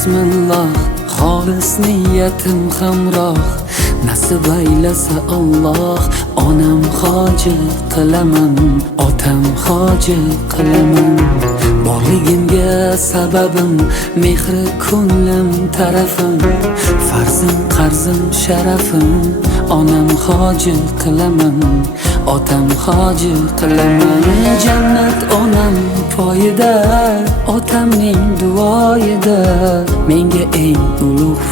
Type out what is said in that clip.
bismillah, xolis niyatim hamroh. Nasib aylasa Alloh, onam hoji qilaman, otam hoji qilaman. Borligimga sababim mehri ko'nglim tarafim, farzim qarzim sharafim. Onam hoji qilaman, otam hoji qilaman. Jannat onam poyida, otamning duoyida, menga eng ulug'